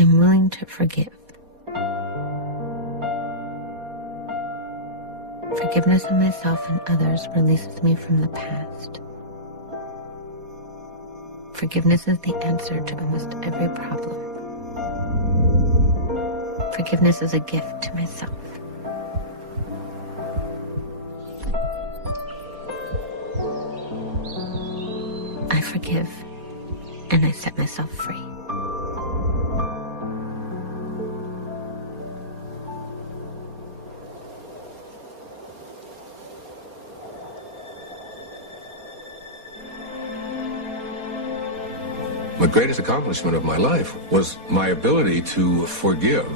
I'm willing to forgive. Forgiveness of myself and others releases me from the past. Forgiveness is the answer to almost every problem. Forgiveness is a gift to myself. I forgive, and I set myself free. The greatest accomplishment of my life was my ability to forgive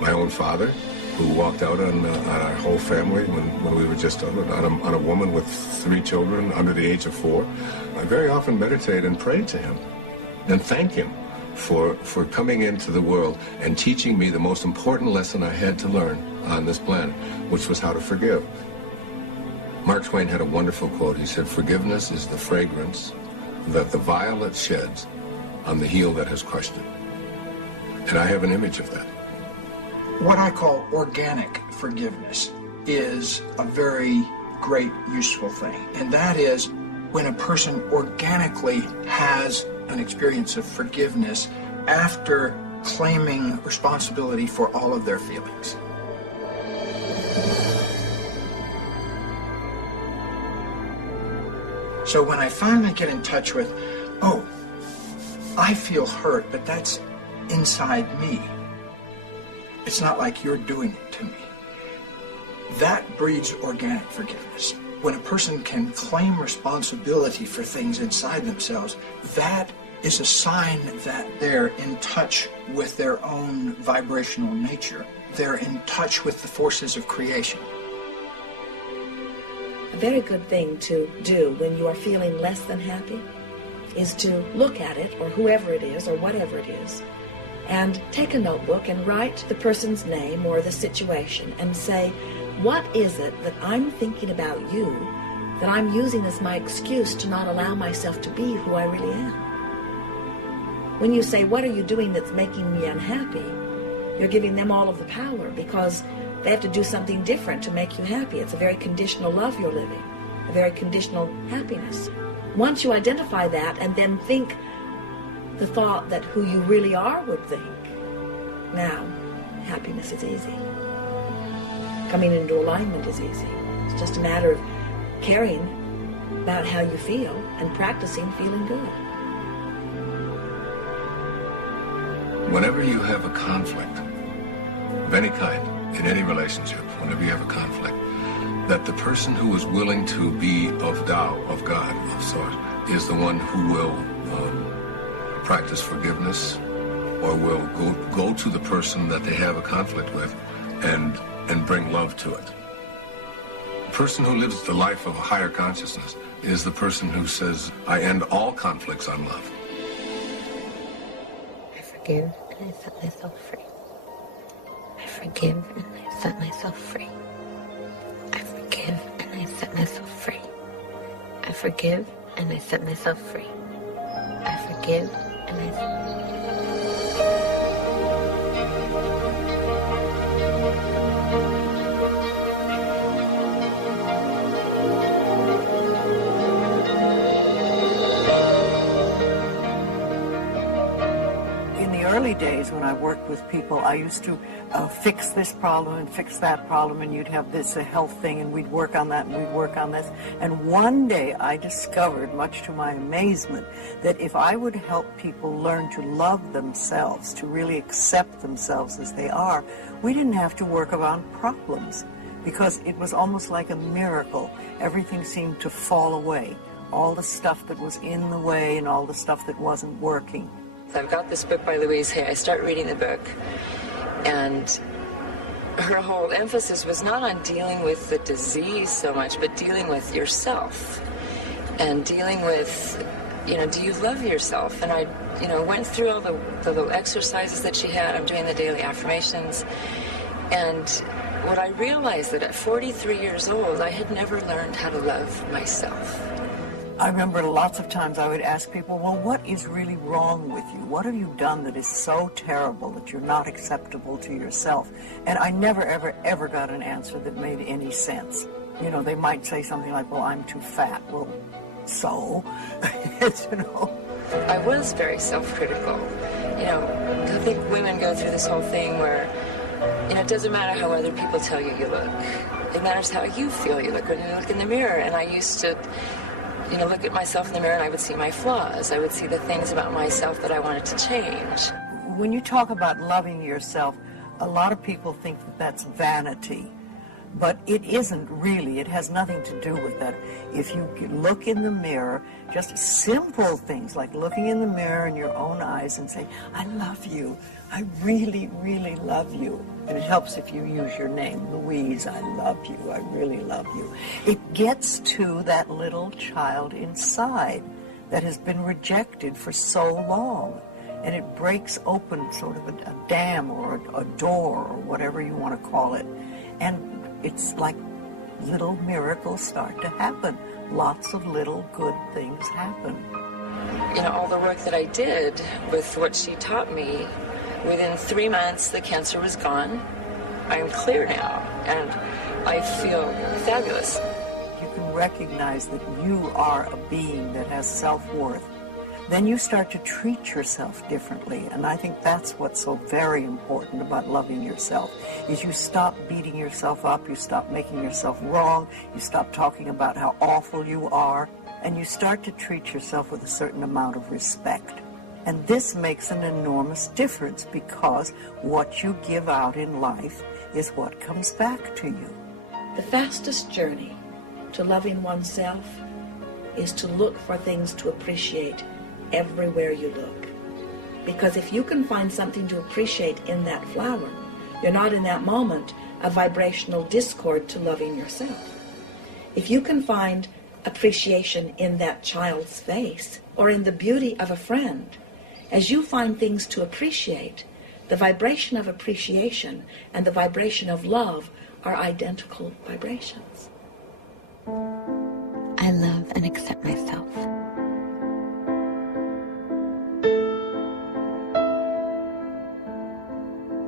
my own father, who walked out on our whole family when we were just on a woman with 3 children under the age of 4. I very often meditate and pray to him and thank him for coming into the world and teaching me the most important lesson I had to learn on this planet, which was how to forgive. Mark Twain had a wonderful quote. He said, "Forgiveness is the fragrance that the violet sheds on the heel that has crushed it." And I have an image of that. What I call organic forgiveness is a very great, useful thing. And that is when a person organically has an experience of forgiveness after claiming responsibility for all of their feelings. So when I finally get in touch with, oh, I feel hurt, but that's inside me. It's not like you're doing it to me. That breeds organic forgiveness. When a person can claim responsibility for things inside themselves, that is a sign that they're in touch with their own vibrational nature. They're in touch with the forces of creation. A very good thing to do when you are feeling less than happy is to look at it, or whoever it is, or whatever it is, and take a notebook and write the person's name or the situation and say, what is it that I'm thinking about you that I'm using as my excuse to not allow myself to be who I really am? When you say, what are you doing that's making me unhappy? You're giving them all of the power because they have to do something different to make you happy. It's a very conditional love you're living, a very conditional happiness. Once you identify that and then think the thought that who you really are would think, now happiness is easy. Coming into alignment is easy. It's just a matter of caring about how you feel and practicing feeling good. Whenever you have a conflict of any kind, in any relationship, whenever you have a conflict, that the person who is willing to be of Tao, of God, of sort, is the one who will practice forgiveness, or will go to the person that they have a conflict with and bring love to it. The person who lives the life of a higher consciousness is the person who says, I end all conflicts on love. I forgive and I set myself free. I forgive and I set myself free. I forgive and I set myself free. I forgive and I set myself free. I forgive and I... Early days when I worked with people, I used to fix this problem and fix that problem, and you'd have this health thing, and we'd work on that, and we'd work on this. And one day I discovered, much to my amazement, that if I would help people learn to love themselves, to really accept themselves as they are, we didn't have to work on problems, because it was almost like a miracle. Everything seemed to fall away. All the stuff that was in the way and all the stuff that wasn't working. I've got this book by Louise here. I start reading the book, and her whole emphasis was not on dealing with the disease so much, but dealing with yourself and dealing with, do you love yourself? And I, went through all the little exercises that she had. I'm doing the daily affirmations, and what I realized that at 43 years old, I had never learned how to love myself. I remember lots of times I would ask people, well, what is really wrong with you? What have you done that is so terrible that you're not acceptable to yourself? And I never, ever, ever got an answer that made any sense. You know, they might say something like, well, I'm too fat. Well, so, it's, you know. I was very self-critical. You know, I think women go through this whole thing where, you know, it doesn't matter how other people tell you you look. It matters how you feel you look when you look in the mirror. And I used to, you know, look at myself in the mirror and I would see my flaws. I would see the things about myself that I wanted to change. When you talk about loving yourself, a lot of people think that that's vanity. But it isn't really. It has nothing to do with that. If you look in the mirror, just simple things like looking in the mirror in your own eyes and say, I love you. I really, really love you. And it helps if you use your name, Louise, I love you. I really love you. It gets to that little child inside that has been rejected for so long. And it breaks open sort of a dam or a door or whatever you want to call it. And it's like little miracles start to happen. Lots of little good things happen. You know, all the work that I did with what she taught me, within 3 months the cancer was gone. I am clear now, and I feel fabulous. You can recognize that you are a being that has self-worth. Then you start to treat yourself differently, and I think that's what's so very important about loving yourself, is you stop beating yourself up, you stop making yourself wrong, you stop talking about how awful you are, and you start to treat yourself with a certain amount of respect. And this makes an enormous difference, because what you give out in life is what comes back to you. The fastest journey to loving oneself is to look for things to appreciate everywhere you look. Because if you can find something to appreciate in that flower, you're not in that moment a vibrational discord to loving yourself. If you can find appreciation in that child's face or in the beauty of a friend, as you find things to appreciate, the vibration of appreciation and the vibration of love are identical vibrations. I love and accept myself.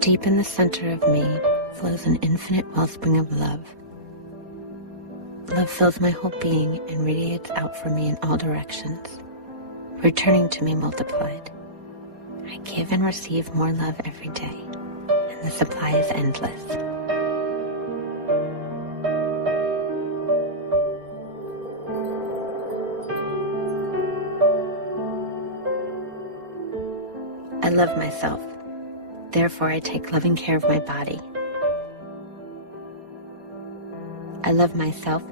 Deep in the center of me flows an infinite wellspring of love. Love fills my whole being and radiates out from me in all directions, returning to me multiplied. I give and receive more love every day, and the supply is endless. I love myself. Therefore, I take loving care of my body. I love myself.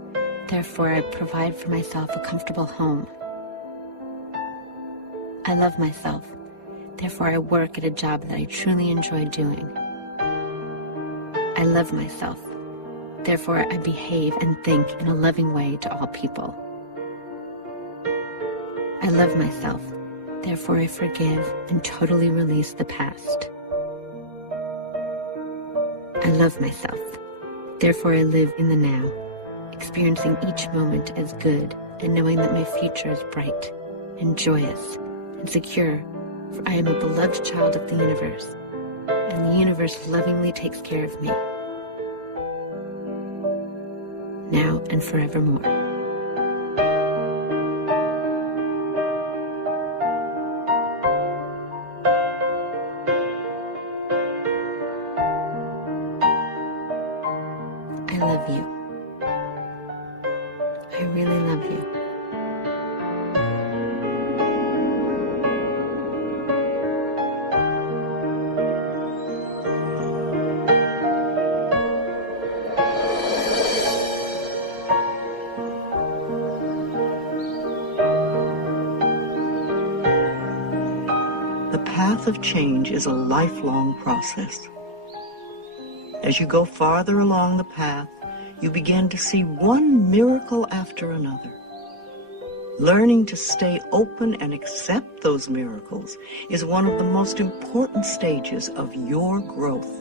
Therefore, I provide for myself a comfortable home. I love myself. Therefore, I work at a job that I truly enjoy doing. I love myself. Therefore, I behave and think in a loving way to all people. I love myself. Therefore, I forgive and totally release the past. I love myself. Therefore, I live in the now, experiencing each moment as good and knowing that my future is bright and joyous and secure, for I am a beloved child of the universe, and the universe lovingly takes care of me, now and forevermore. I love you. I really love you. The path of change is a lifelong process. As you go farther along the path, you begin to see one miracle after another. Learning to stay open and accept those miracles is one of the most important stages of your growth.